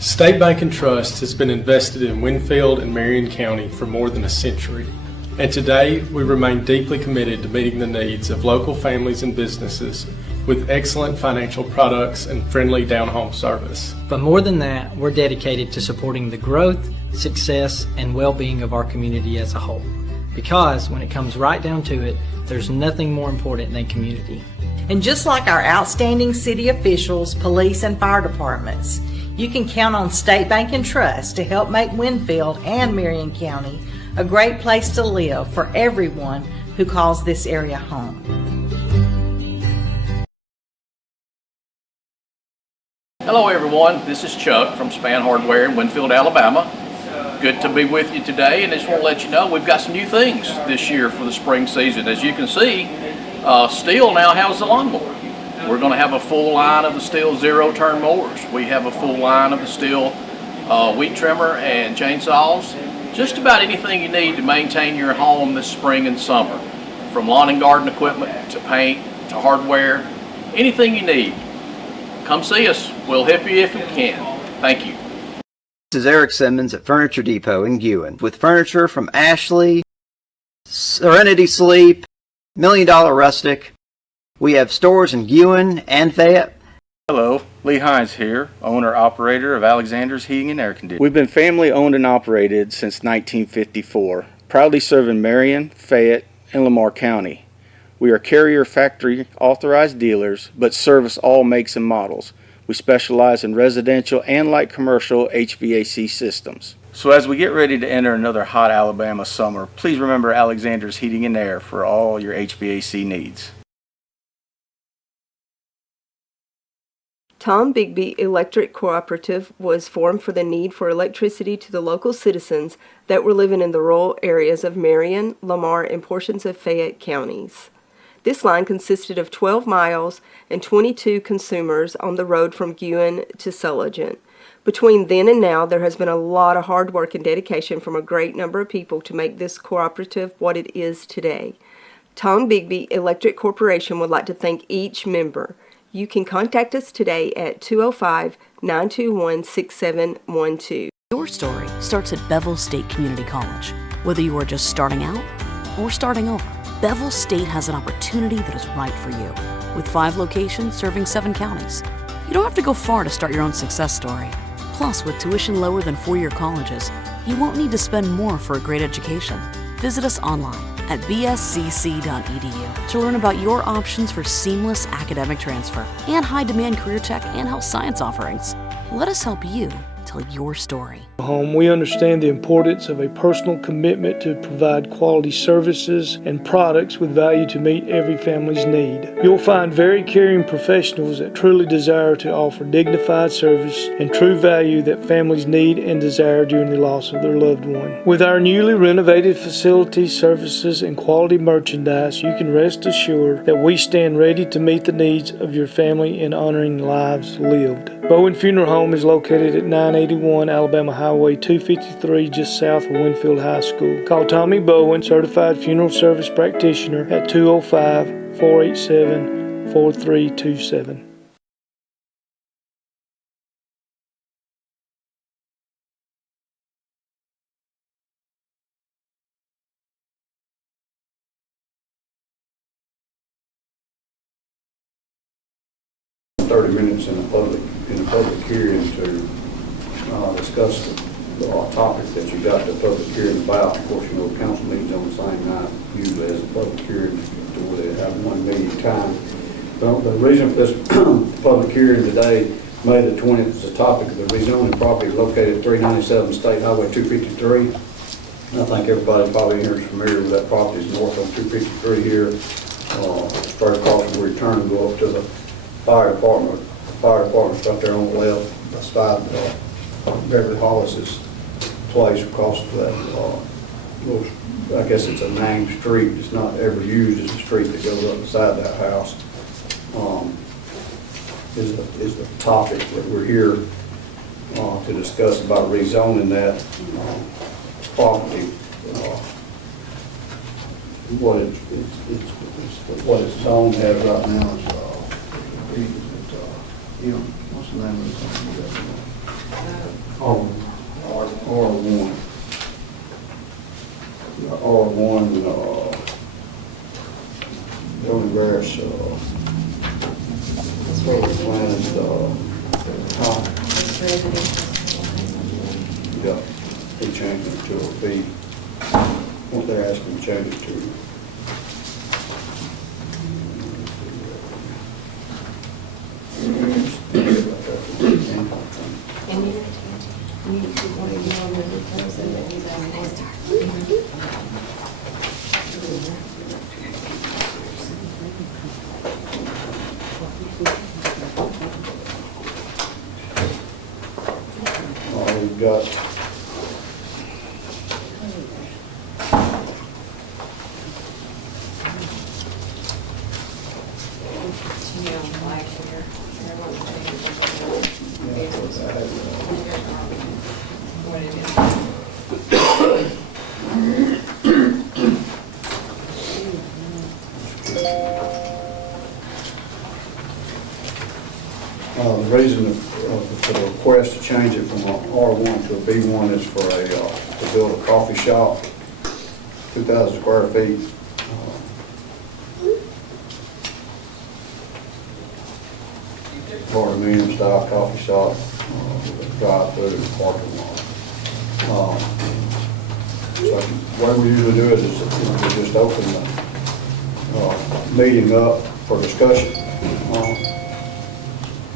State Bank and Trust has been invested in Winfield and Marion County for more than a century, and today we remain deeply committed to meeting the needs of local families and businesses with excellent financial products and friendly down-home service. But more than that, we're dedicated to supporting the growth, success, and well-being of our community as a whole. Because when it comes right down to it, there's nothing more important than community. And just like our outstanding city officials, police, and fire departments, you can count on State Bank and Trust to help make Winfield and Marion County a great place to live for everyone who calls this area home. Hello everyone, this is Chuck from Span Hardware in Winfield, Alabama. Good to be with you today, and I just want to let you know we've got some new things this year for the spring season. As you can see, Stihl now has the lawnmower. We're going to have a full line of the Stihl zero-turn mowers. We have a full line of the Stihl weed trimmer and chainsaws. Just about anything you need to maintain your home this spring and summer. From lawn and garden equipment to paint to hardware, anything you need. Come see us. We'll help you if we can. Thank you. This is Eric Simmons at Furniture Depot in Guin with furniture from Ashley, Serenity Sleep, $1 Million Rustic. We have stores in Guin and Fayette. Hello, Lee Hines here, owner-operator of Alexander's Heating and Air Conditioning. We've been family owned and operated since 1954, proudly serving Marion, Fayette, and Lamar County. We are carrier factory authorized dealers, but service all makes and models. We specialize in residential and light commercial HVAC systems. So as we get ready to enter another hot Alabama summer, please remember Alexander's Heating and Air for all your HVAC needs. Tom Bigby Electric Cooperative was formed for the need for electricity to the local citizens that were living in the rural areas of Marion, Lamar, and portions of Fayette counties. This line consisted of 12 miles and 22 consumers on the road from Guin to Sulligent. Between then and now, there has been a lot of hard work and dedication from a great number of people to make this cooperative what it is today. Tom Bigby Electric Corporation would like to thank each member. You can contact us today at 205-921-6712. Your story starts at Bevel State Community College. Whether you are just starting out or starting over, Bevel State has an opportunity that is right for you. With 5 locations serving 7 counties. You don't have to go far to start your own success story. Plus, with tuition lower than 4-year colleges, you won't need to spend more for a great education. Visit us online at bscc.edu to learn about your options for seamless academic transfer and high-demand career tech and health science offerings. Let us help you tell your story. We understand the importance of a personal commitment to provide quality services and products with value to meet every family's need. You'll find very caring professionals that truly desire to offer dignified service and true value that families need and desire during the loss of their loved one. With our newly renovated facilities, services, and quality merchandise, you can rest assured that we stand ready to meet the needs of your family in honoring lives lived. Bowen Funeral Home is located at 981 Alabama Highway 253, just south of Winfield High School. Call Tommy Bowen, Certified Funeral Service Practitioner, at 205-487-4327. Minutes in a public hearing to discuss the topic that you got the public hearing about. Of course, you know, council meetings on the same night usually as a public hearing to where they have 1 meeting time. Well, the reason for this public hearing today, May the 20th, is the topic of the rezoning property located at 397 State Highway 253. And I think everybody probably here is familiar with that property. It's north of 253 here, straight across where we turn and go up to the fire department. The fire department's right there on the left beside Beverly Hollis's place across that little, I guess it's a named street. It's not ever used as a street that goes up beside that house. Is the topic that we're here to discuss about rezoning that property. What it's zoned as right now is What's the name of the company? R1. R1, Tony Barris, planning, yeah, they changed it to a B. What they're asking to change it to. We've got the reason for the request to change it from a R1 to a B1 is for to build a coffee shop, 2,000 square feet. Barnuminium style coffee shop, drive-through, parking lot. So the way we usually do it is we just open the meeting up for discussion.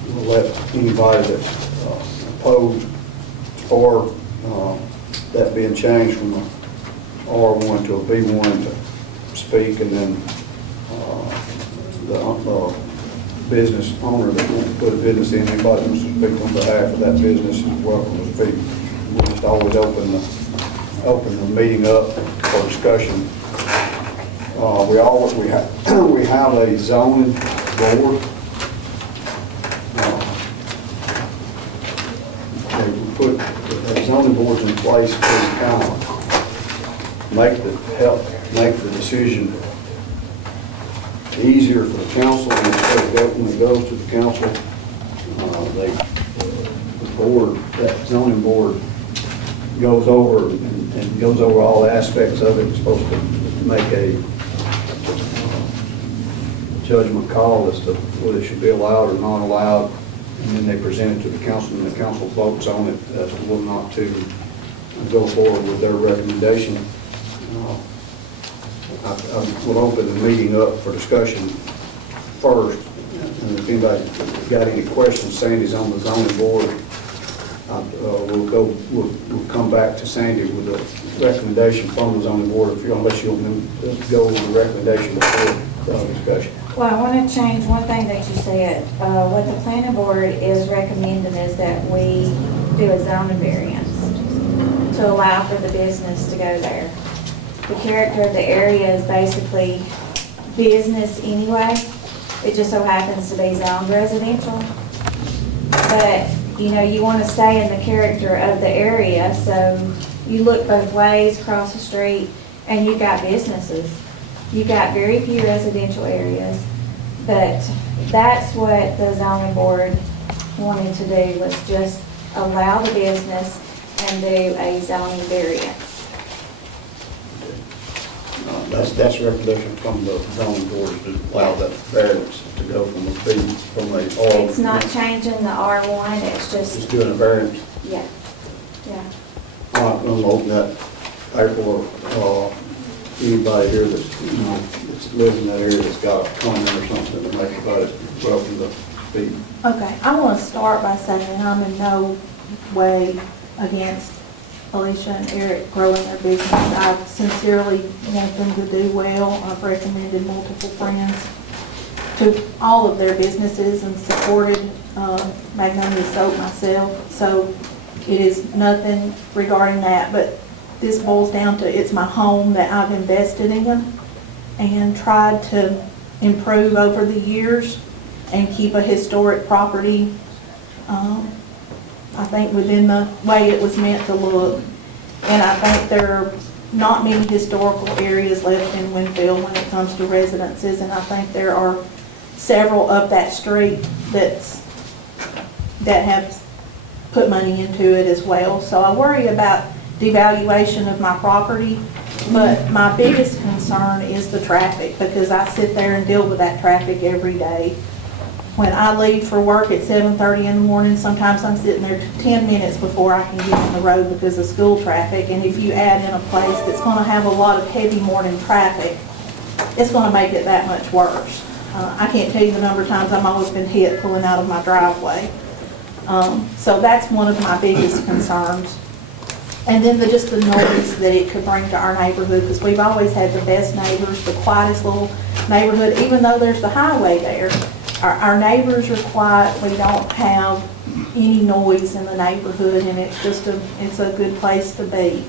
We'll let anybody that's opposed for that being changed from a R1 to a B1 to speak, and then the business owner that wants to put a business in, anybody that wants to speak on behalf of that business is welcome to speak. We just always open the meeting up for discussion. We have a zoning board. We put the zoning boards in place to kind of help make the decision easier for the council, and instead of when it goes to the council, the board, that zoning board, goes over and goes over all the aspects of it. It's supposed to make a judgment call as to whether it should be allowed or not allowed, and then they present it to the council, and the council votes on it as to whether or not to go forward with their recommendation. I will open the meeting up for discussion first, and if anybody got any questions, Sandy's on the zoning board. We'll come back to Sandy with a recommendation from the zoning board, unless you'll go with the recommendation before discussion. Well, I want to change one thing that you said. What the planning board is recommending is that we do a zoning variance to allow for the business to go there. The character of the area is basically business anyway. It just so happens to be zoned residential. But, you know, you want to stay in the character of the area, so you look both ways, across the street, and you've got businesses. You've got very few residential areas, but that's what the zoning board wanted to do, was just allow the business and do a zoning variance. That's a recommendation from the zoning board to allow that variance to go from a B, from a R. It's not changing the R1, it's just doing a variance. Yeah, yeah. All right, we'll open that paper. Anybody here that's, that's lives in that area that's got a comment or something to make about it, welcome to speak. Okay, I want to start by saying I'm in no way against Alicia and Eric growing their business. I sincerely want them to do well. I've recommended multiple friends to all of their businesses and supported Magnolia Soap myself. So it is nothing regarding that, but this boils down to it's my home that I've invested in and tried to improve over the years and keep a historic property, I think, within the way it was meant to look. And I think there are not many historical areas left in Winfield when it comes to residences, and I think there are several up that street that's that have put money into it as well. So I worry about devaluation of my property, but my biggest concern is the traffic, because I sit there and deal with that traffic every day. When I leave for work at 7:30 in the morning, sometimes I'm sitting there 10 minutes before I can get on the road because of school traffic. And if you add in a place that's going to have a lot of heavy morning traffic, it's going to make it that much worse. I can't tell you the number of times I've always been hit pulling out of my driveway. So that's one of my biggest concerns. And then just the noise that it could bring to our neighborhood, because we've always had the best neighbors, the quietest little neighborhood, even though there's the highway there. Our neighbors are quiet. We don't have any noise in the neighborhood, and it's just it's a good place to be.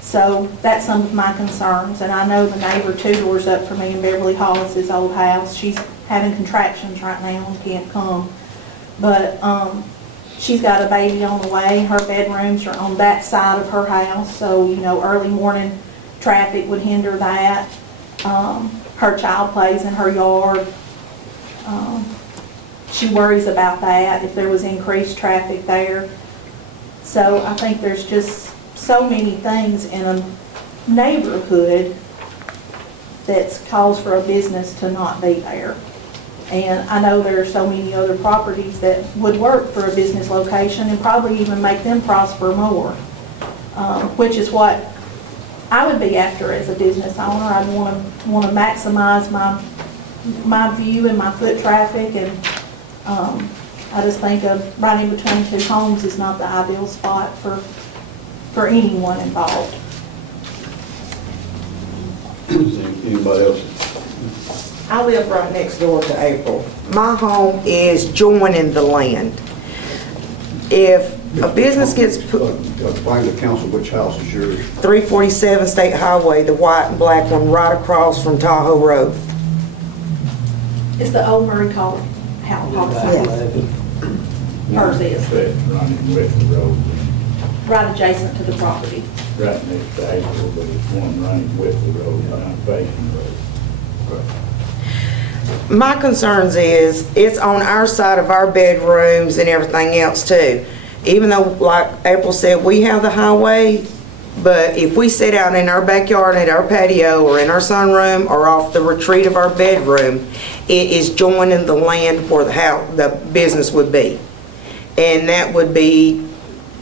So that's some of my concerns. And I know the neighbor 2 doors up from me in Beverly Hollis' old house, she's having contractions right now and can't come. But she's got a baby on the way. Her bedrooms are on that side of her house, so early morning traffic would hinder that. Her child plays in her yard. She worries about that if there was increased traffic there. So I think there's just so many things in a neighborhood that's cause for a business to not be there. And I know there are so many other properties that would work for a business location and probably even make them prosper more, which is what I would be after as a business owner. I'd want to maximize my view and my foot traffic, and I just think of right in between 2 homes is not the ideal spot for anyone involved. Anybody else? I live right next door to April. My home is joining the land. If a business gets put... Explain to council which house is yours. 347 State Highway, the white and black one, right across from Tahoe Road. It's the old Murray College house. Hers is. Running with the road. Right adjacent to the property. Right next to April, but it's one running with the road, not facing the road. My concerns is it's on our side of our bedrooms and everything else too. Even though, like April said, we have the highway, but if we sit out in our backyard at our patio or in our sunroom or off the retreat of our bedroom, it is joining the land where the business would be. And that would be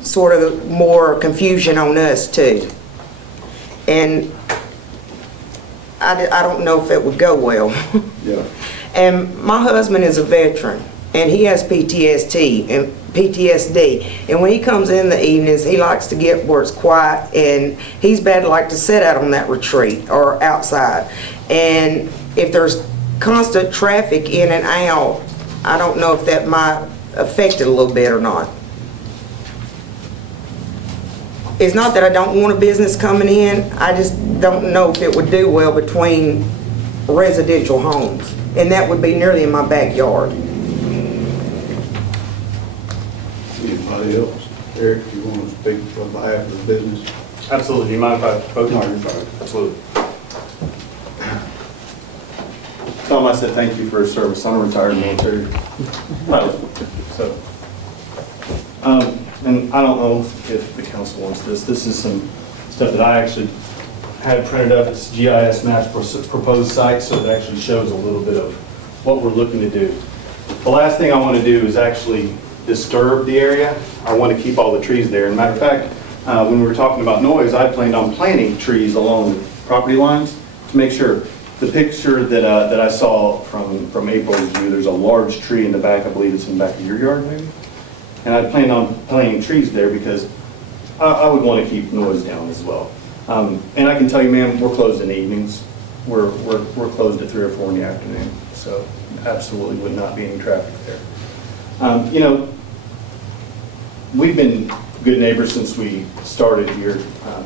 sort of more confusion on us too. And I don't know if it would go well. Yeah. And my husband is a veteran, and he has PTSD, and when he comes in the evenings, he likes to get where it's quiet, and he's bad like to sit out on that retreat or outside. And if there's constant traffic in and out, I don't know if that might affect it a little bit or not. It's not that I don't want a business coming in, I just don't know if it would do well between residential homes. And that would be nearly in my backyard. Anybody else? Eric, you want to speak on behalf of the business? Absolutely. Do you mind if I vote? No, you're fine. Absolutely. Tom, I said thank you for your service. I'm a retired military pilot. So, and I don't know if the council wants this. This is some stuff that I actually had printed up. It's GIS maps for proposed sites, so it actually shows a little bit of what we're looking to do. The last thing I want to do is actually disturb the area. I want to keep all the trees there. And matter of fact, when we were talking about noise, I planned on planting trees along the property lines to make sure. The picture that I saw from April's view, there's a large tree in the back. I believe it's in the back of your yard, maybe. And I planned on planting trees there because I would want to keep noise down as well. And I can tell you, ma'am, we're closed in the evenings. We're closed at 3 or 4 in the afternoon, so absolutely would not be any traffic there. You know, we've been good neighbors since we started here.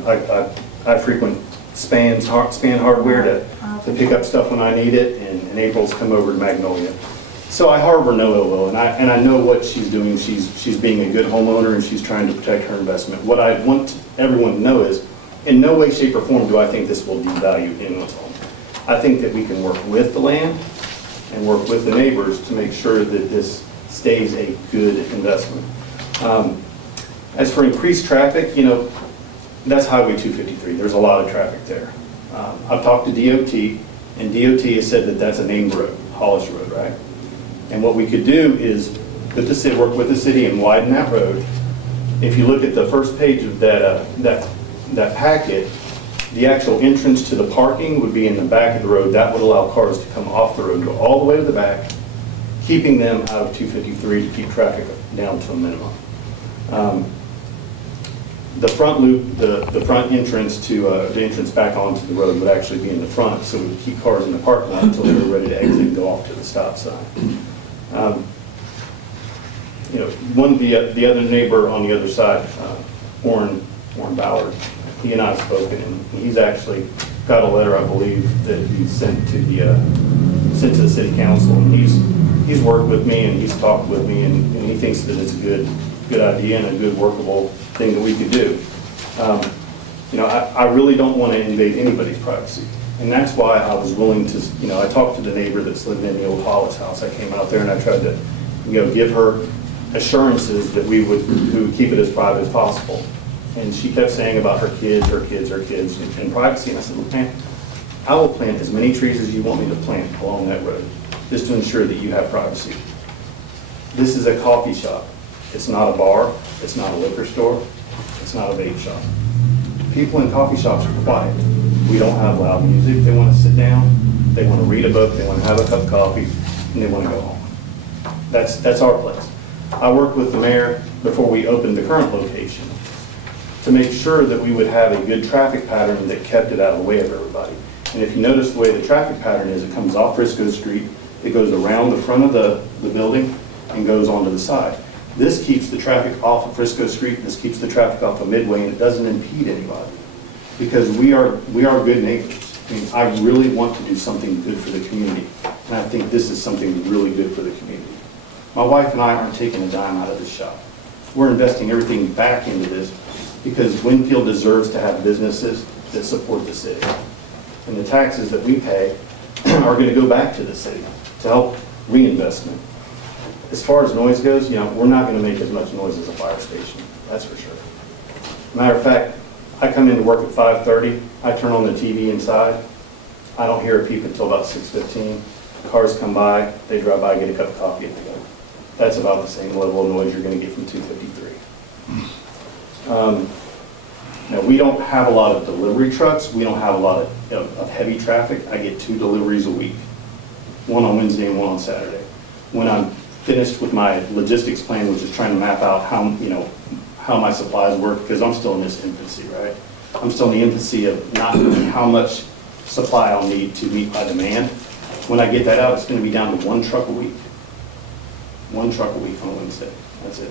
I frequent Span Hardware to pick up stuff when I need it, and April's come over to Magnolia. So I harbor no ill will, and I know what she's doing. She's being a good homeowner, and she's trying to protect her investment. What I want everyone to know is, in no way, shape, or form do I think this will devalue anyone's home. I think that we can work with the land and work with the neighbors to make sure that this stays a good investment. As for increased traffic, that's Highway 253. There's a lot of traffic there. I've talked to DOT, and DOT has said that that's a named road, Hollis Road, right? And what we could do is work with the city and widen that road. If you look at the first page of that packet, the actual entrance to the parking would be in the back of the road. That would allow cars to come off the road, go all the way to the back, keeping them out of 253 to keep traffic down to a minimum. The front loop, the front entrance to the entrance back onto the road would actually be in the front, so we would keep cars in the parking lot until they were ready to exit and go off to the stop sign. The other neighbor on the other side, Warren Ballard, he and I have spoken, and he's actually got a letter, I believe, that he sent to the city council, and he's worked with me and he's talked with me, and he thinks that it's a good idea and a good workable thing that we could do. I really don't want to invade anybody's privacy, and that's why I was willing to. I talked to the neighbor that's living in the old Hollis house. I came out there and I tried to, give her assurances that we would keep it as private as possible. And she kept saying about her kids, and privacy. And I said, "Man, I will plant as many trees as you want me to plant along that road, just to ensure that you have privacy." This is a coffee shop. It's not a bar. It's not a liquor store. It's not a vape shop. People in coffee shops are quiet. We don't have loud music. They want to sit down. They want to read a book. They want to have a cup of coffee, and they want to go home. That's our place. I worked with the mayor before we opened the current location to make sure that we would have a good traffic pattern that kept it out of the way of everybody. And if you notice the way the traffic pattern is, it comes off Frisco Street, it goes around the front of the building, and goes onto the side. This keeps the traffic off of Frisco Street, this keeps the traffic off of Midway, and it doesn't impede anybody. Because we are good neighbors. I really want to do something good for the community, and I think this is something really good for the community. My wife and I aren't taking a dime out of this shop. We're investing everything back into this because Winfield deserves to have businesses that support the city. And the taxes that we pay are going to go back to the city to help reinvestment. As far as noise goes, we're not going to make as much noise as a fire station, that's for sure. Matter of fact, I come into work at 5:30, I turn on the TV inside, I don't hear a peep until about 6:15. Cars come by, they drive by, get a cup of coffee, and they go. That's about the same level of noise you're going to get from 253. Now, we don't have a lot of delivery trucks. We don't have a lot of heavy traffic. I get 2 deliveries a week, one on Wednesday and one on Saturday. When I'm finished with my logistics plan, which is trying to map out how my supplies work, because I'm still in this infancy, right? I'm still in the infancy of not knowing how much supply I'll need to meet my demand. When I get that out, it's going to be down to 1 truck a week. 1 truck a week on a Wednesday. That's it.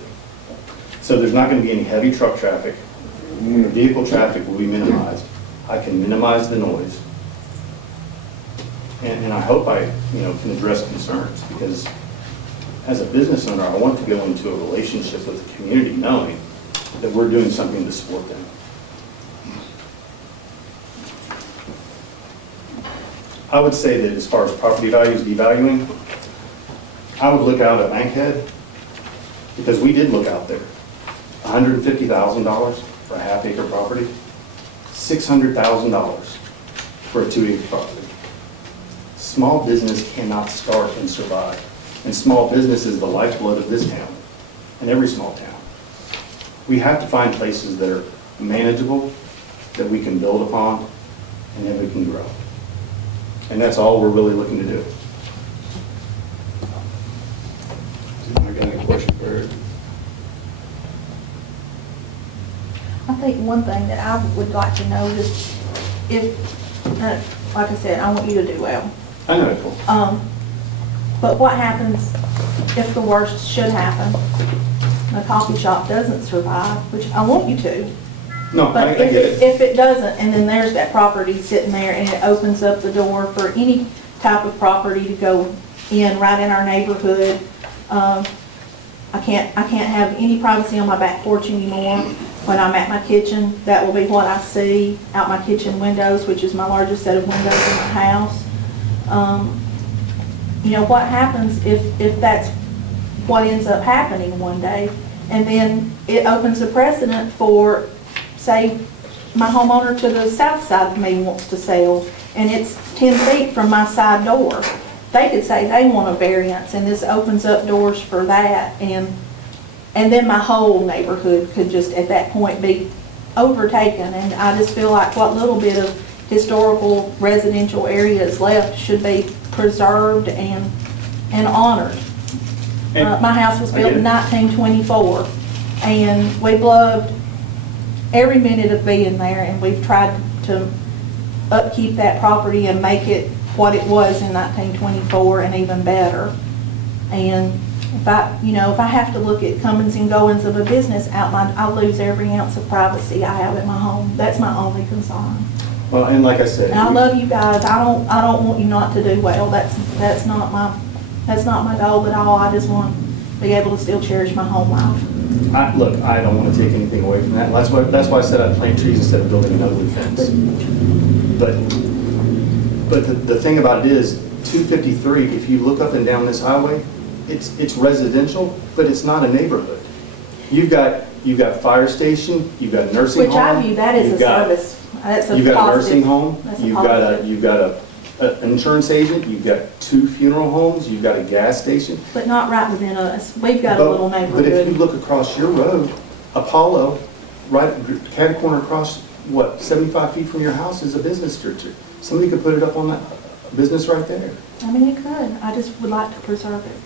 So there's not going to be any heavy truck traffic. Vehicle traffic will be minimized. I can minimize the noise. And I hope I can address concerns, because as a business owner, I want to go into a relationship with the community knowing that we're doing something to support them. I would say that as far as property values devaluing, I would look out at Bankhead, because we did look out there. $150,000 for a half-acre property, $600,000 for a 2-acre property. Small business cannot start and survive. And small business is the lifeblood of this town, and every small town. We have to find places that are manageable, that we can build upon, and that we can grow. And that's all we're really looking to do. I got any question for Eric? I think one thing that I would like to know is if, like I said, I want you to do well. I know, Nicole. But what happens if the worst should happen? The coffee shop doesn't survive, which I want you to. No, But I get it. if it doesn't, and then there's that property sitting there, and it opens up the door for any type of property to go in right in our neighborhood. I can't have any privacy on my back porch anymore. When I'm at my kitchen, that will be what I see out my kitchen windows, which is my largest set of windows in my house. What happens if that's what ends up happening one day. And then it opens a precedent for, say, my homeowner to the south side of me wants to sell, and it's 10 feet from my side door. They could say they want a variance, and this opens up doors for that, and then my whole neighborhood could just at that point be overtaken. And I just feel like what little bit of historical residential areas left should be preserved and honored. My house was built in 1924, and we've loved every minute of being there, and we've tried to upkeep that property and make it what it was in 1924 and even better. And if I have to look at comings and goings of a business I'll lose every ounce of privacy I have at my home. That's my only concern. Well, and like I said, And I love you guys. I don't want you not to do well. That's not my goal at all. I just want to be able to still cherish my home life. Look, I don't want to take anything away from that. That's why I said I'd plant trees instead of building an ugly fence. But the thing about it is, 253, if you look up and down this highway, it's residential, but it's not a neighborhood. You've got fire station, you've got nursing home. Which I view that as a service. That's a You've got a positive. nursing home, That's a you've got an insurance agent, you've got 2 funeral homes, you've got a gas station. But not right within us. We've got a little neighborhood. But if you look across your road, Apollo, right catty corner across, 75 feet from your house is a business district. Somebody could put it up on that business right there. I mean, it could. I just would like to preserve it.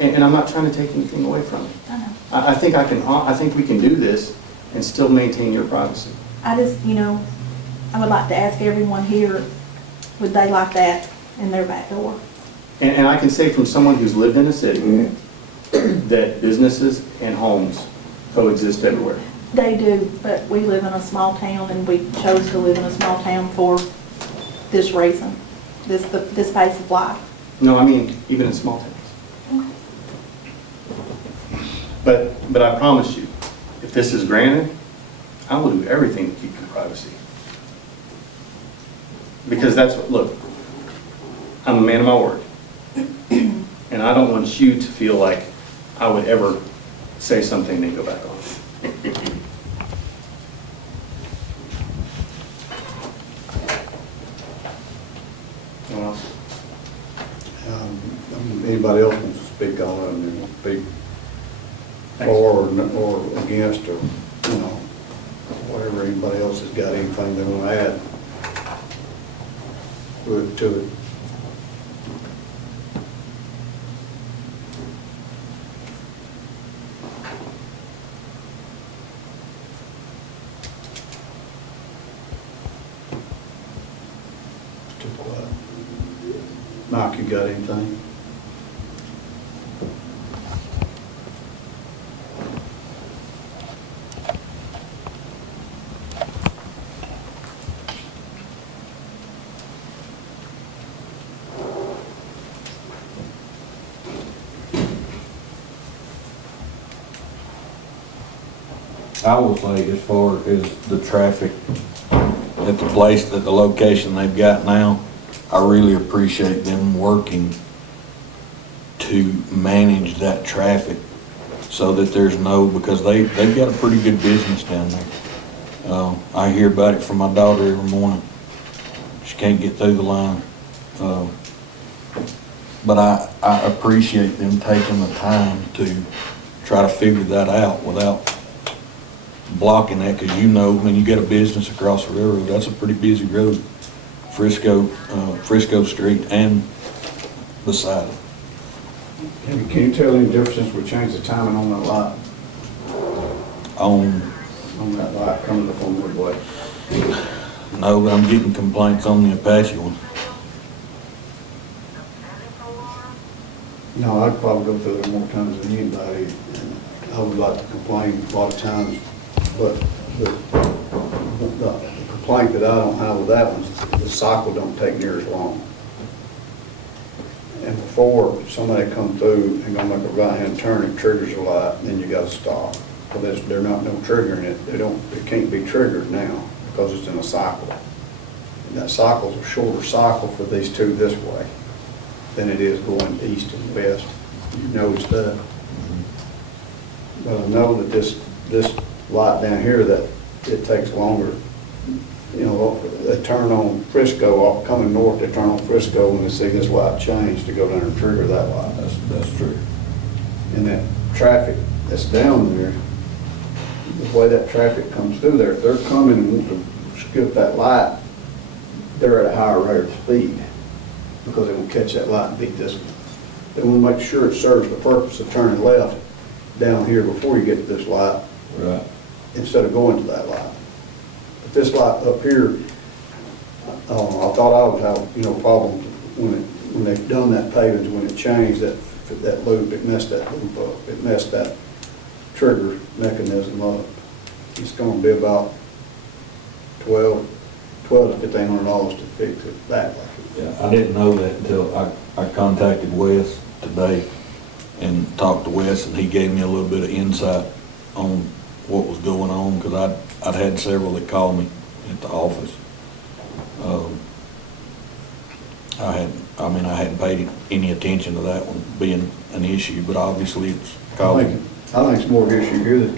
And I'm not trying to take anything away from it. I know. I think we can do this and still maintain your privacy. I just, I would like to ask everyone here, would they like that in their back door? And I can say from someone who's lived in a city that businesses and homes coexist everywhere. They do, but we live in a small town, and we chose to live in a small town for this reason, this pace of life. No, I mean, even in small towns. But I promise you, if this is granted, I will do everything to keep your privacy. Because that's what, look, I'm a man of my word. And I don't want you to feel like I would ever say something and go back on. Anyone else? Anybody else wants to speak on it, and speak for or against, or, whatever, anybody else has got anything they want to add to it. Too quiet. Mike, you got anything? I will say, as far as the traffic at the place, at the location they've got now, I really appreciate them working to manage that traffic so that there's because they've got a pretty good business down there. I hear about it from my daughter every morning. She can't get through the line. But I appreciate them taking the time to try to figure that out without blocking that, because when you get a business across the railroad, that's a pretty busy road, Frisco Street and beside it. Can you tell any difference since we changed the timing on that light? On that light coming up on Woodway? No, but I'm getting complaints on the Apache one. No, I'd probably go through there more times than anybody, and I would like to complain a lot of times, but the complaint that I don't have with that one is the cycle don't take near as long. And before somebody come through and gonna make a right-hand turn, it triggers a light, then you gotta stop. Well, they're not no triggering it. It can't be triggered now because it's in a cycle. And that cycle's a shorter cycle for these two this way than it is going east and west. You notice that? know that this light down here, that it takes longer. You know, they turn on Frisco, coming north, they turn on Frisco when they see this light change to go down and trigger that light. That's true. And that traffic that's down there, the way that traffic comes through there, if they're coming and want to skip that light, they're at a higher rate of speed because they will catch that light and beat this one. They want to make sure it serves the purpose of turning left down here before you get to this light, Right. instead of going to that light. But this light up here, I thought I would have, problems when they've done that paving, when it changed that loop, it messed that loop up. It messed that trigger mechanism up. It's going to be about $1,200 to $1,500 to fix it back. Yeah, I didn't know that until I contacted Wes today and talked to Wes, and he gave me a little bit of insight on what was going on, because I'd had several that called me at the office. I hadn't paid any attention to that one being an issue, but obviously it's causing. I think it's more of an issue here that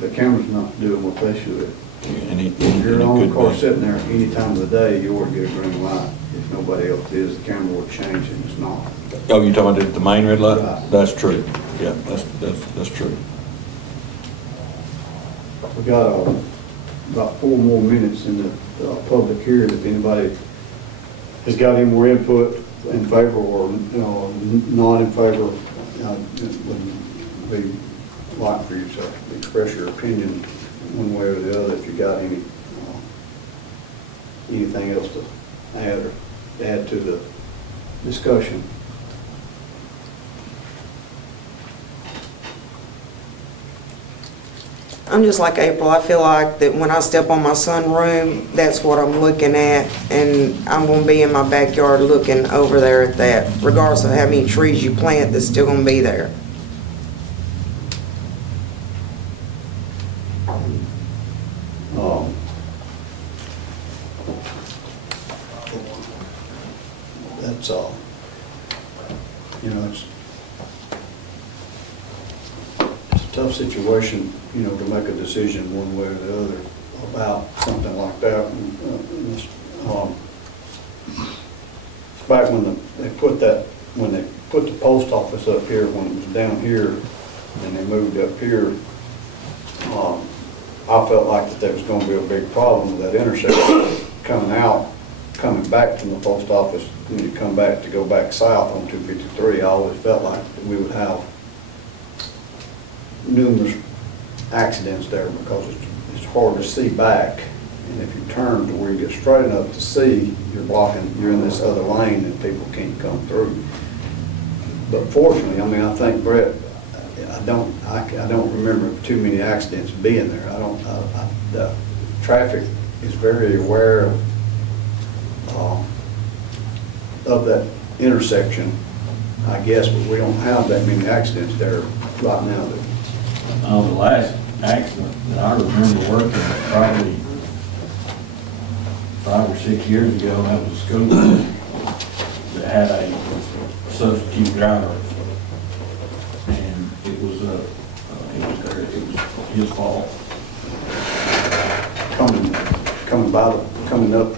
the cameras not doing what they should. If you're on the car sitting there any time of the day, you ought to get a green light. If nobody else is, the camera will change, and it's not. Oh, you're talking about the main red light? Right. That's true. Yeah, that's true. We got about 4 more minutes in the public hearing. If anybody has got any more input in favor or not in favor, it would be like for you to express your opinion one way or the other. If you got anything else to add to the discussion. I'm just like April. I feel like that when I step on my sunroom, that's what I'm looking at, and I'm going to be in my backyard looking over there at that. Regardless of how many trees you plant, that's still going to be there. That's all. It's a tough situation, to make a decision one way or the other about something like that. It's back when they put the post office up here, when it was down here, and they moved up here. I felt like that there was going to be a big problem with that intersection coming back from the post office. When you come back to go back south on 253, I always felt like that we would have numerous accidents there because it's hard to see back. And if you turn to where you get straight enough to see, you're in this other lane and people can't come through. But fortunately, I think, Brett, I don't remember too many accidents being there. The traffic is very aware of that intersection, I guess, but we don't have that many accidents there right now. The last accident that I remember working was probably 5 or 6 years ago. That was a school that had a substitute driver, and it was his fault. Coming up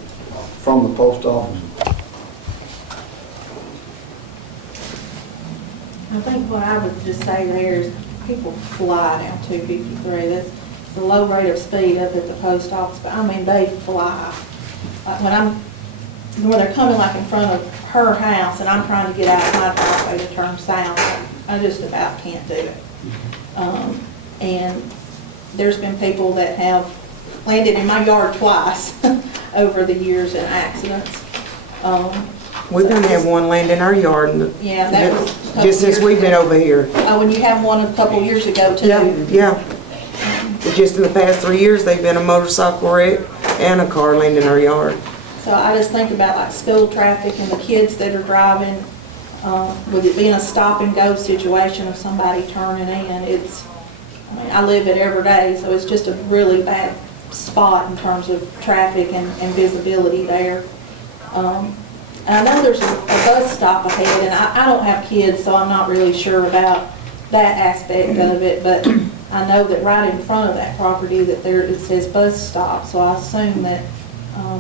from the post office. I think what I would just say there is people fly down 253. That's the low rate of speed up at the post office, but they fly. When they're coming like in front of her house and I'm trying to get out of my driveway to turn south, I just about can't do it. And there's been people that have landed in my yard twice over the years in accidents. We've done have one land in our yard, Yeah, that was a couple just since years we've been ago. over here. Oh, and you have one a couple years ago too. Yeah. But just in the past 3 years, they've been a motorcycle wreck and a car land in our yard. So I just think about like school traffic and the kids that are driving, with it being a stop and go situation of somebody turning in, I live it every day, so it's just a really bad spot in terms of traffic and visibility there. And I know there's a bus stop ahead, and I don't have kids, so I'm not really sure about that aspect of it, but I know that right in front of that property that there, it says bus stop, so I assume that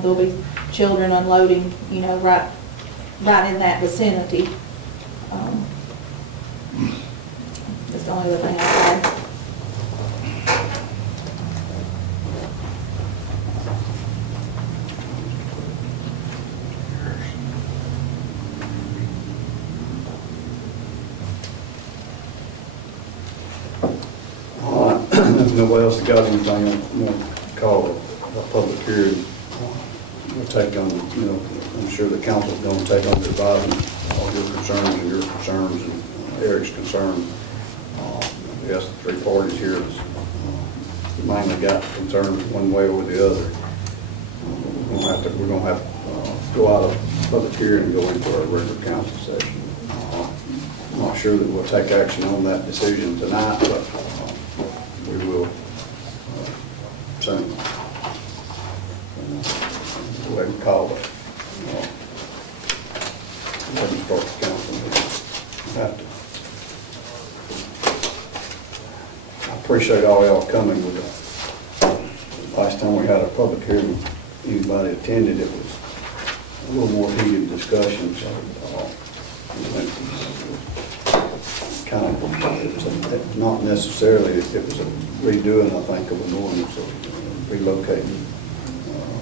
there'll be children unloading, right in that vicinity. That's the only other thing I have. If nobody else has got anything, I'm going to call a public hearing. We'll take on, I'm sure the council's going to take under advisement all your concerns and your concerns and Eric's concern. Yes, the three parties here has mainly got concerns one way or the other. We're going to have to go out of public hearing and go into our regular council session. I'm not sure that we'll take action on that decision tonight, but we will soon. Go ahead and call it. Let me start the council meeting. I appreciate all y'all coming with it. Last time we had a public hearing, anybody attended, it was a little more heated discussion, so kind of, it was not necessarily, it was a redoing, I think, of an ordinance, so relocating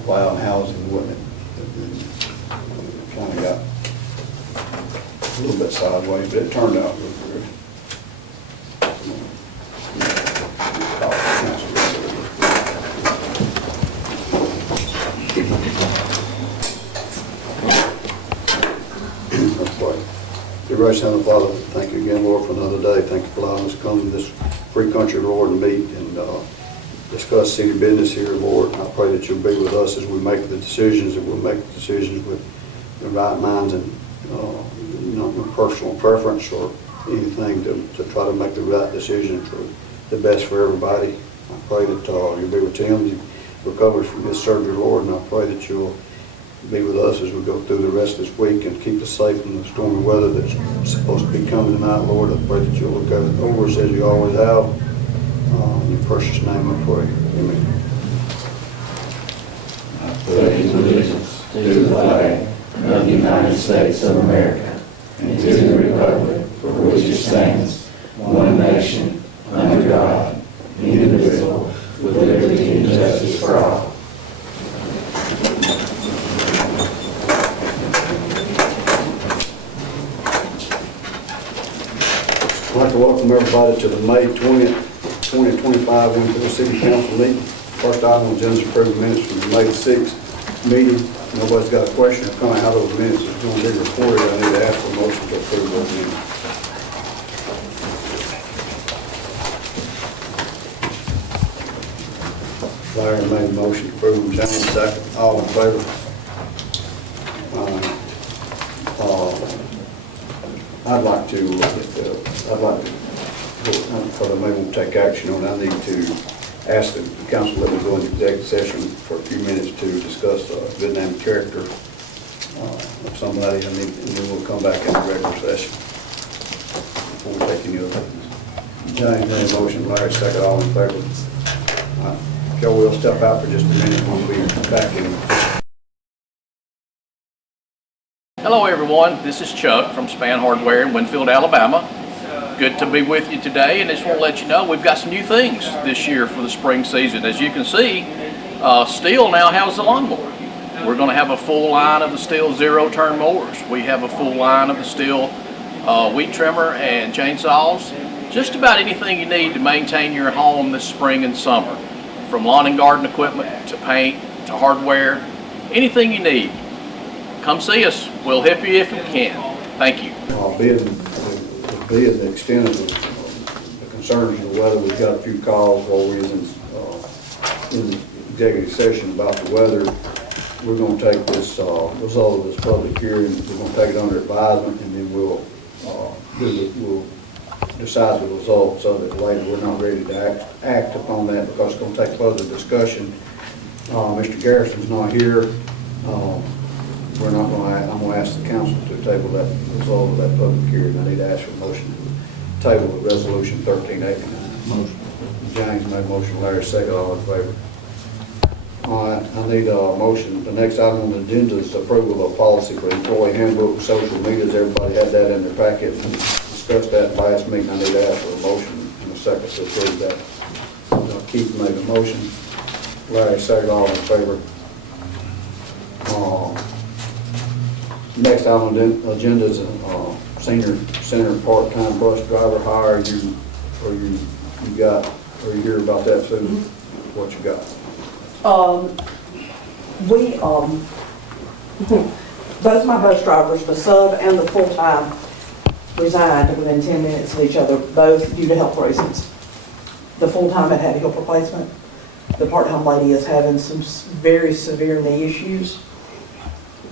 wild housing, wasn't it? Kind of got a little bit sideways, but it turned out real good. Dear gracious Heavenly Father, thank you again, Lord, for another day. Thank you for allowing us to come to this free country, Lord, and meet and discuss city business here, Lord. I pray that you'll be with us as we make the decisions, that we'll make the decisions with the right minds and not no personal preference or anything to try to make the right decision for the best for everybody. I pray that you'll be with Tim, he recovers from his surgery, Lord, and I pray that you'll be with us as we go through the rest of this week and keep us safe from the stormy weather that's supposed to be coming tonight, Lord. I pray that you'll look over us as you always have. In your precious name I pray. Amen. I pledge allegiance to the flag of the United States of America and to the republic for which it stands, one nation, under God, indivisible, with liberty and justice for all. I'd like to welcome everybody to the May 20th, 2025 Winfield City Council meeting. First item on the agenda is approved minutes from the May 6th meeting. If nobody's got a question or comment how those minutes are going to be recorded, I need to ask for a motion to approve those minutes. Larry made a motion to approve them, John second. All in favor? I'd like to, because I may won't take action on it, I need to ask the council let me go into executive session for a few minutes to discuss good name character of somebody, and then we'll come back in the regular session before we take any other things. James made a motion, Larry second, all in favor? Joe will step out for just a minute when we be back in. Hello everyone, this is Chuck from Span Hardware in Winfield, Alabama. Good to be with you today, and I just want to let you know we've got some new things this year for the spring season. As you can see, Stihl now has the lawnmower. We're going to have a full line of the Stihl zero-turn mowers. We have a full line of the Stihl weed trimmer and chainsaws. Just about anything you need to maintain your home this spring and summer. From lawn and garden equipment to paint to hardware, anything you need. Come see us. We'll help you if we can. Thank you. Being the extent of the concerns of the weather, we've got a few calls while we was in the executive session about the weather. We're going to take this result of this public hearing, we're going to take it under advisement, and then we'll decide the results of it later. We're not ready to act upon that because it's going to take further discussion. Mr. Garrison's not here. I'm going to ask the council to table that result of that public hearing. I need to ask for a motion to table the resolution 1389. Motion. James made a motion, Larry second, all in favor. All right, I need a motion. The next item on the agenda is approval of policy for employee handbook, social medias. Everybody had that in their packet. We discussed that last meeting. I need to ask for a motion and a second to approve that. Keith made a motion, Larry second, all in favor. Next item on the agenda is senior center part-time bus driver hire. You hear about that, Susan? What you got? Both my bus drivers, the sub and the full-time, resigned within 10 minutes of each other, both due to health reasons. The full-time had had a hip replacement. The part-time lady is having some very severe knee issues,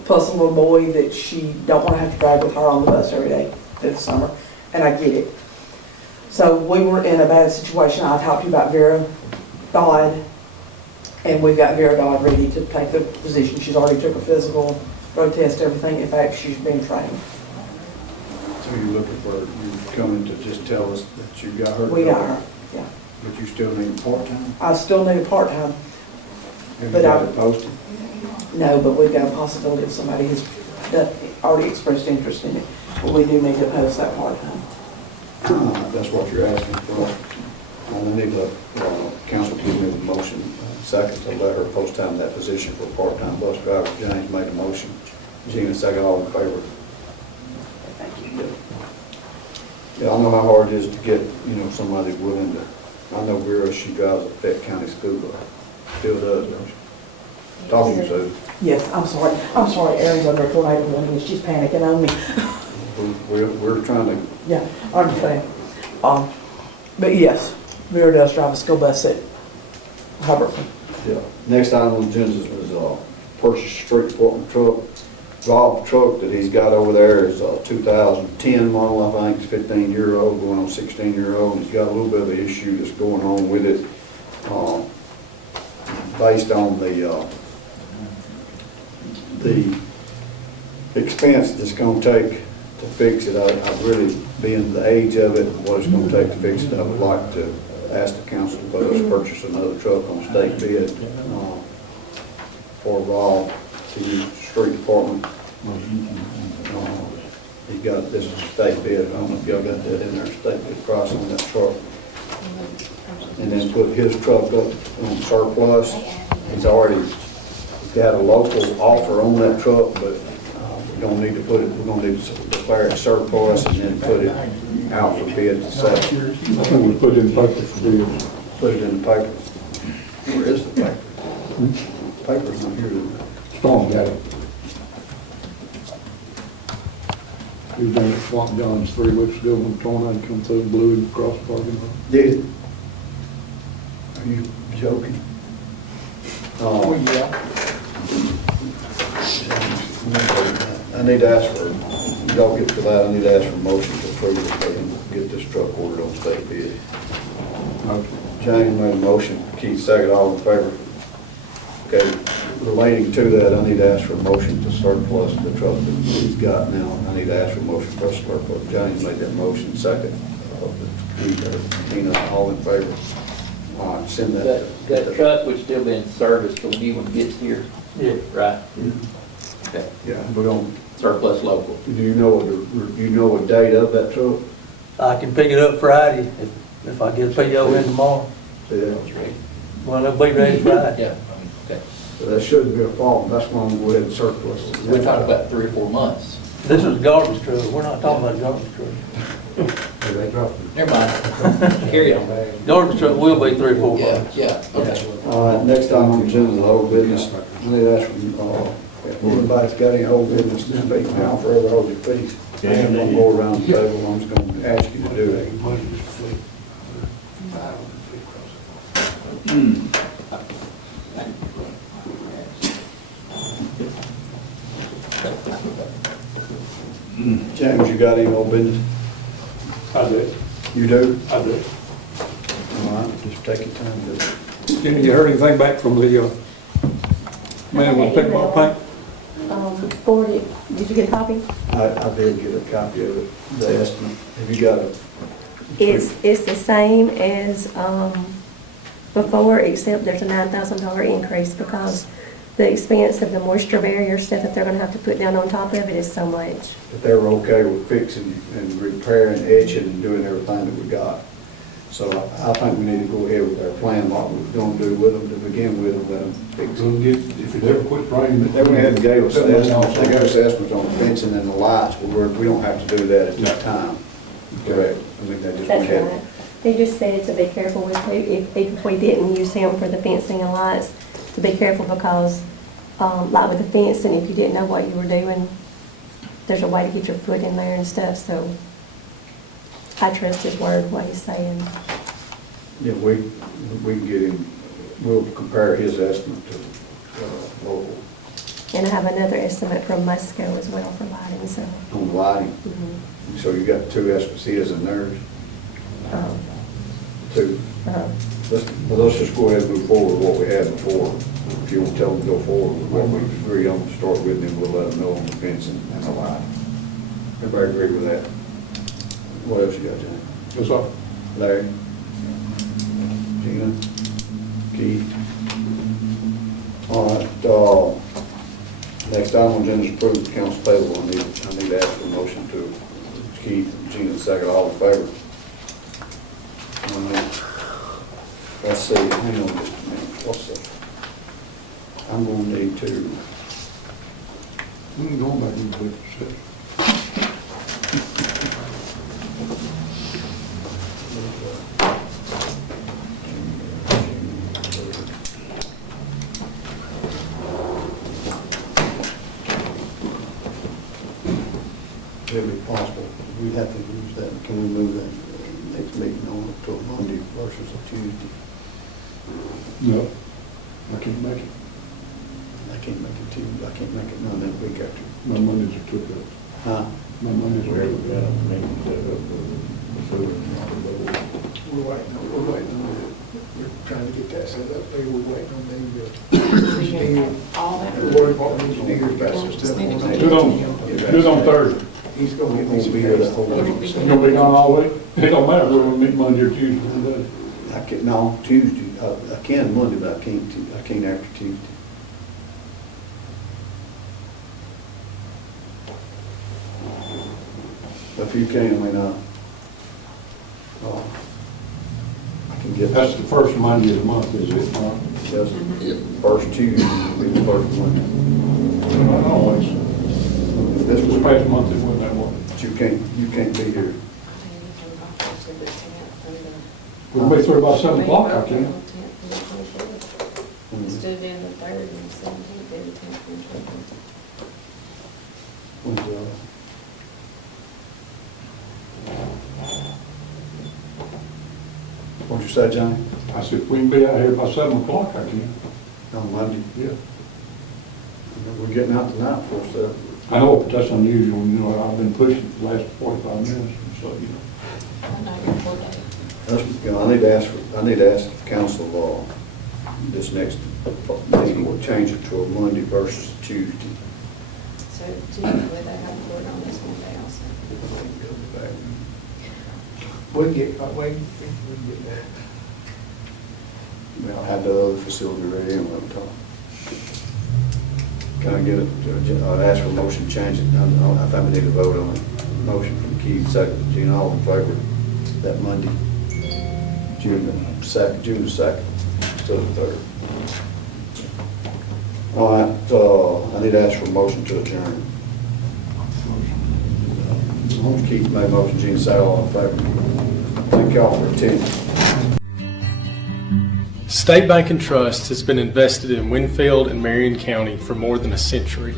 plus a little boy that she don't want to have to drag with her on the bus every day this summer, and I get it. So we were in a bad situation. I talked to you about Vera Dodd, and we've got Vera Dodd ready to take the position. She's already took a physical, road test, everything. In fact, she's been trained. So you're looking for, you're coming to just tell us that you got her? We got her, yeah. But you still need part-time? I still need a part-time. Have you But got it posted? No, but we've got a possibility if somebody has already expressed interest in it. But we do need to post that part-time. That's what you're asking for. I need the council to give me the motion second to let her post time that position for part-time bus driver. James made a motion. Gina second, all in favor. Thank you. Yeah, I know how hard it is to get, somebody willing to, I know Vera, she drives a Fayette County school bus. Still does, don't she? Talking to you, Sue. Yes, I'm sorry. I'm sorry, Erin's under a tornado warning and she's panicking on me. We're trying to. Yeah, I understand. But yes, Vera does drive a school bus at Hubbardson. Yeah. Next item on the agenda is purchase street department truck. Golf truck that he's got over there is a 2010 model, I think. It's 15-year-old, going on 16-year-old. He's got a little bit of an issue that's going on with it. Based on the expense that's going to take to fix it, I really, being the age of it and what it's going to take to fix it, I would like to ask the council to let us purchase another truck on state bid for Rob to use the street department. He got, this is a state bid, I don't know if y'all got that in there, state bid price on that truck. And then put his truck up on surplus. He's got a local offer on that truck, but we're gonna need to declare it surplus and then put it out for bid to sell. We put it in paper for bid. Put it in the paper. Where is the paper? Paper's not here. Storm got it. He was down at Swamp John's 3 weeks ago when the tornado come through and blew him across the parking lot. Did it? Are you joking? Oh, yeah. I need to ask for, y'all get to that, I need to ask for a motion to approve it and get this truck ordered on state bid. James made a motion, Keith second, all in favor. Okay, relating to that, I need to ask for a motion to surplus the truck that he's got now. I need to ask for a motion for surplus. James made that motion, second. Tina, all in favor. All right, send that. That truck would still be in service till the new one gets here? Yeah. Right? Okay. Yeah, we're gonna. Surplus local. Do you know a date of that truck? I can pick it up Friday if I get a PO in tomorrow. Yeah. Well, it'll be ready Friday. Yeah. Okay. So that shouldn't be a problem. That's why I'm going to go ahead and surplus it. We're talking about 3 or 4 months. This is a garbage truck. We're not talking about a garbage truck. They dropped it. Never mind. Carry on. Garbage truck will be 3 or 4 months. Yeah, okay. All right, next time on the agenda is the whole business. I need to ask from, if anybody's got any whole business to speak now, forever hold your peace. I ain't gonna go around the table, I'm just gonna ask you to do it. James, you got any old business? I do. You do? I do. All right, just take your time to. Jenny, you heard anything back from the man with the pickball paint? Forwarded, did you get a copy? I did get a copy of it, the estimate. Have you got it? It's the same as, before, except there's a $9,000 increase because the expense of the moisture barrier stuff that they're gonna have to put down on top of it is so much. But they were okay with fixing and repairing, etching, and doing everything that we got. So I think we need to go ahead with our plan, what we're gonna do with them to begin with, and let them fix it. If it ever quit raining. They went ahead and gave us estimates, they gave us estimates on the fencing and the lights, but we don't have to do that at this time. Correct. I mean, they just went That's ahead. right. He just said to be careful with, if we didn't use him for the fencing and lights, to be careful because, like with the fencing, if you didn't know what you were doing, there's a way to get your foot in there and stuff, so I trust his word, what he's saying. Yeah, we can get him, we'll compare his estimate to local And I have another estimate from Musco as well for lighting, so. on the lighting. So you got two estimates, his and theirs? Two. Let's just go ahead and move forward with what we had before. If you want to tell them to go forward with what we agree on to start with, then we'll let them know on the fencing and the lighting. Everybody agree with that? What else you got, Johnny? Yes, sir. Larry? Gina? Keith? All right, next item on the agenda is approve the council payable. I need to ask for a motion to Keith, Gina, second, all in favor? Let's see, hang on just a minute, what's the, I'm gonna need to, We can go back and put it. if it possible, we have to use that, can we move that next meeting on to a Monday versus a Tuesday? No, I can't make it. I can't make it Tuesday, I can't make it none that week after. My Mondays are took up. Huh? My Mondays are took up. We're waiting on it. We're trying to get that set up there. We're waiting on them to engineer. The water department engineers got some stuff on that. Do it on Thursday. He's gonna get me to be here that whole week. You gonna be gone all week? It don't matter, we're gonna meet Monday or Tuesday one day. I can, no, Tuesday, I can Monday, but I can't after Tuesday. If you can, I mean, I can get. That's the first Monday of the month, is it? Yes, first Tuesday will be the first Monday. Not always. This This past month it wasn't that one. But you can't be here. We'll be through by 7 o'clock, I can. Instead of being the 3rd and 17th, maybe 10th and 12th. When's that? What'd you say, Johnny? I said, if we can be out here by 7 o'clock, I can. On Monday? Yeah. We're getting out tonight for stuff. I know, but that's unusual, you know, I've been pushing for the last 45 minutes, so, you know. I know you're 4 days. You know, I need to ask council, this next meeting, we'll change it to a Monday versus Tuesday. So typically they have to work on this one day also. We can get that. I'll have the other facility ready and we'll talk. Can I get I'll ask for a motion to change it. I think we need to vote on it. Motion from Keith, second, Gina, all in favor, that Monday, June the 2nd, instead of the 3rd. All right, I need to ask for a motion to adjourn. Keith made a motion, Gina, second, all in favor. Thank y'all for attending. State Bank and Trust has been invested in Winfield and Marion County for more than a century,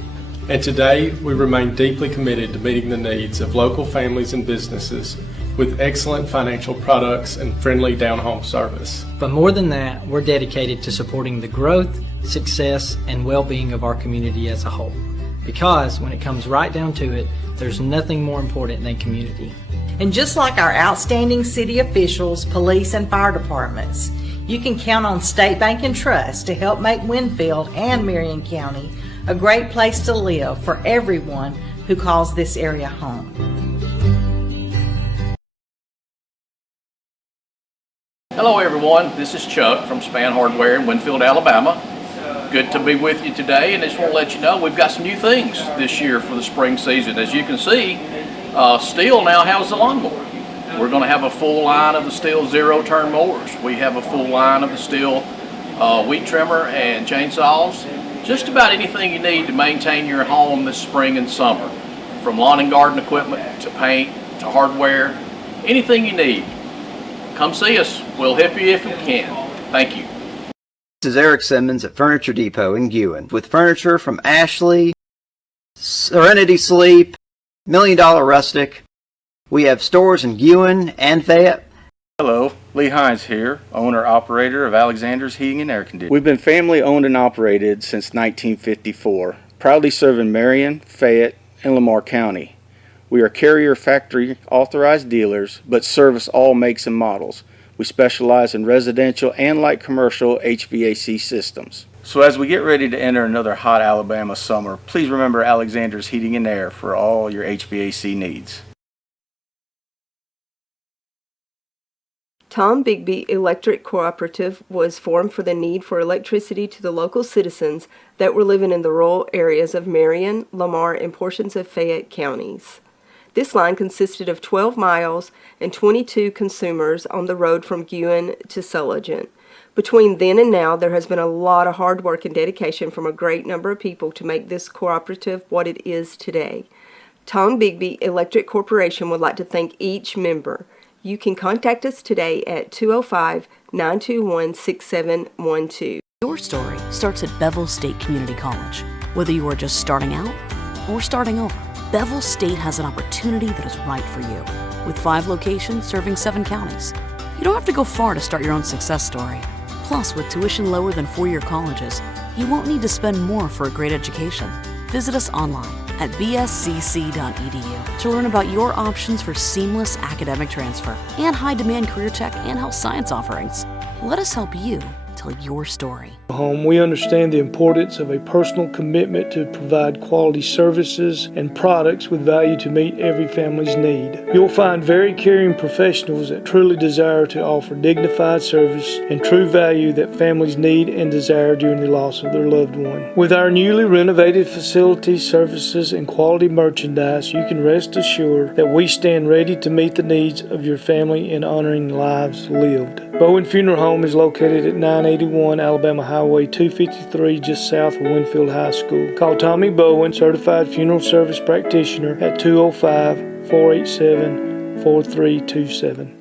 and today we remain deeply committed to meeting the needs of local families and businesses with excellent financial products and friendly down-home service. But more than that, we're dedicated to supporting the growth, success, and well-being of our community as a whole. Because when it comes right down to it, there's nothing more important than community. And just like our outstanding city officials, police, and fire departments, you can count on State Bank and Trust to help make Winfield and Marion County a great place to live for everyone who calls this area home. Hello everyone, this is Chuck from Span Hardware in Winfield, Alabama. Good to be with you today, and I just want to let you know we've got some new things this year for the spring season. As you can see, Stihl now has the lawnmower. We're going to have a full line of the Stihl zero-turn mowers. We have a full line of the Stihl weed trimmer and chainsaws. Just about anything you need to maintain your home this spring and summer. From lawn and garden equipment to paint to hardware, anything you need. Come see us. We'll help you if we can. Thank you. This is Eric Simmons at Furniture Depot in Guin with furniture from Ashley, Serenity Sleep, $1 Million Rustic. We have stores in Guin and Fayette. Hello, Lee Hines here, owner-operator of Alexander's Heating and Air Conditioning. We've been family owned and operated since 1954, proudly serving Marion, Fayette, and Lamar County. We are Carrier factory authorized dealers, but service all makes and models. We specialize in residential and light commercial HVAC systems. So as we get ready to enter another hot Alabama summer, please remember Alexander's Heating and Air for all your HVAC needs. Tom Bigby Electric Cooperative was formed for the need for electricity to the local citizens that were living in the rural areas of Marion, Lamar, and portions of Fayette counties. This line consisted of 12 miles and 22 consumers on the road from Guin to Sulligent. Between then and now, there has been a lot of hard work and dedication from a great number of people to make this cooperative what it is today. Tom Bigby Electric Corporation would like to thank each member. You can contact us today at 205-921-6712. Your story starts at Bevel State Community College. Whether you are just starting out or starting over, Bevel State has an opportunity that is right for you. With 5 locations serving 7 counties, you don't have to go far to start your own success story. Plus, with tuition lower than 4-year colleges, you won't need to spend more for a great education. Visit us online at bscc.edu to learn about your options for seamless academic transfer and high-demand career tech and health science offerings. Let us help you tell your story. Home, we understand the importance of a personal commitment to provide quality services and products with value to meet every family's need. You'll find very caring professionals that truly desire to offer dignified service and true value that families need and desire during the loss of their loved one. With our newly renovated facilities, services, and quality merchandise, you can rest assured that we stand ready to meet the needs of your family in honoring lives lived. Bowen Funeral Home is located at 981 Alabama Highway 253, just south of Winfield High School. Call Tommy Bowen, Certified Funeral Service Practitioner, at 205-487-4327.